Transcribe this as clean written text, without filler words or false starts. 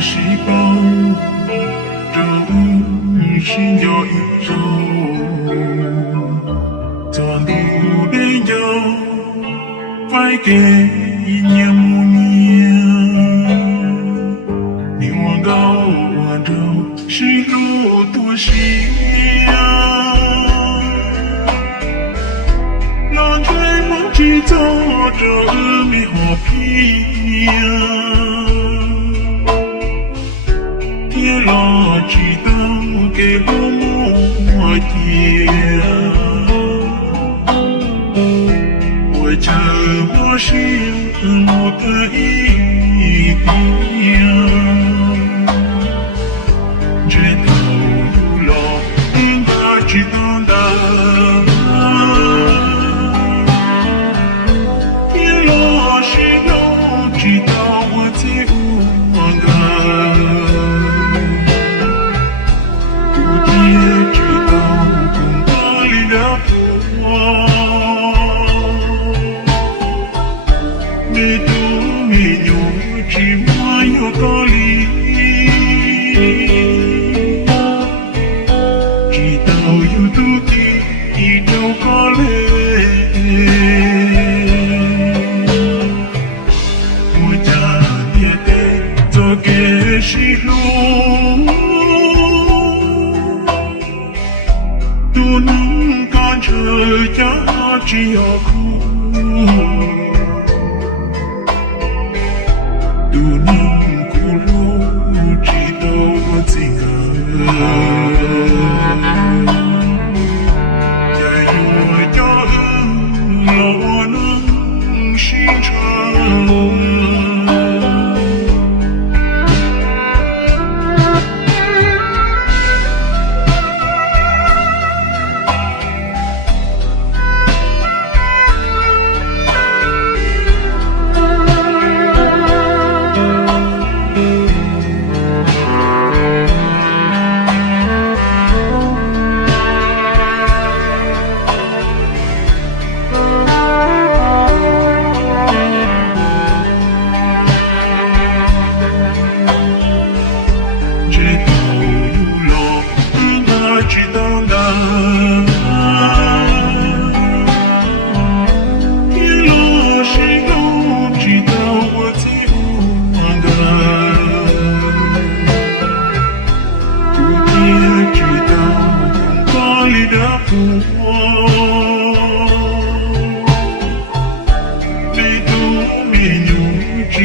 细胞，这心叫宇宙，做路边有快给年木年，你往高往走，是路多细让追梦去走这美好皮天老知道给我梦天我这么是我的一点这条路应该知道的天老是都知道我在无感不也知道空巴里的我没都没有只我有道理知道有土地有高嘞我家也得走给是路都能赶着家只要哭都能哭路知道我这个在我家我能心肠只